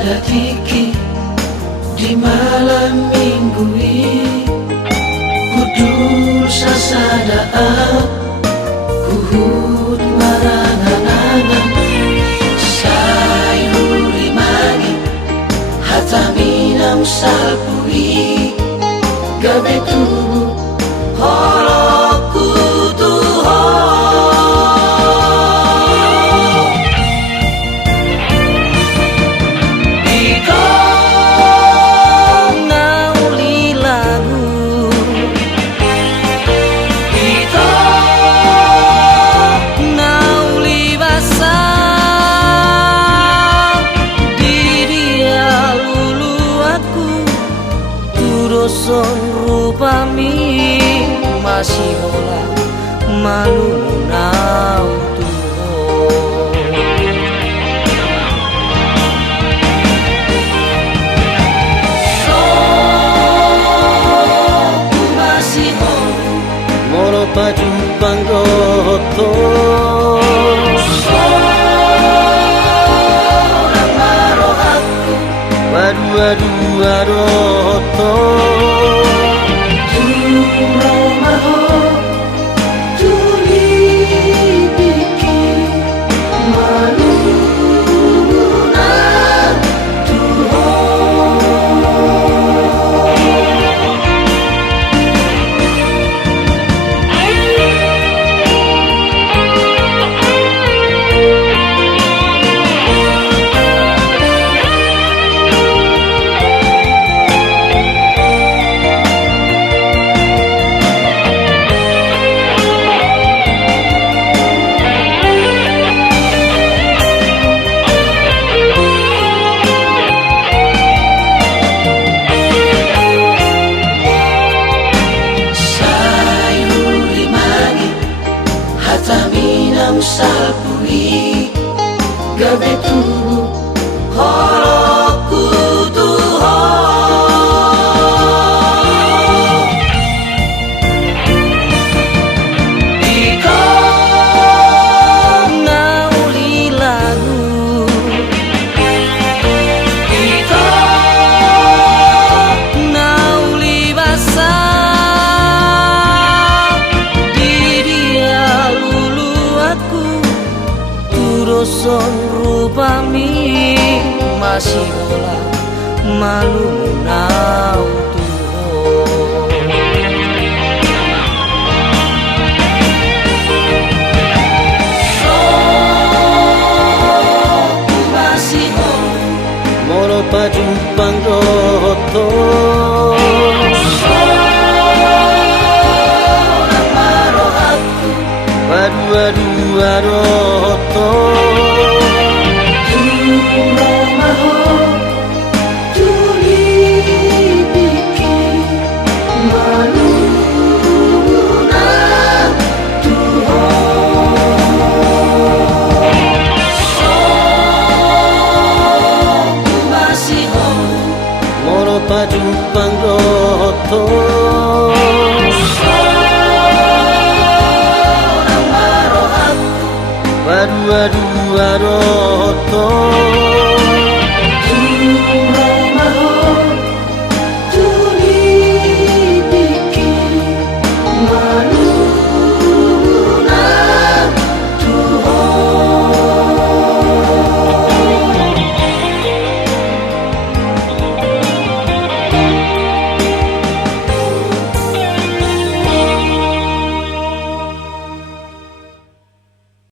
sada tiki di malam minggu ini kudur sasada kuhut marangan sayuri mani hataminam salpui gabe tubuh horoku son rupami masih olah malu nau masih moro paju panggoto seorang marohaku wadu waroto salpui gabe tubuh horoku tuho iko nauli lagu iko nauli basa son rupami masih olah malu nau masih moro paju panggoto seorang marohaku wadu waroto paju panggoto seorang marohaku wadu waroto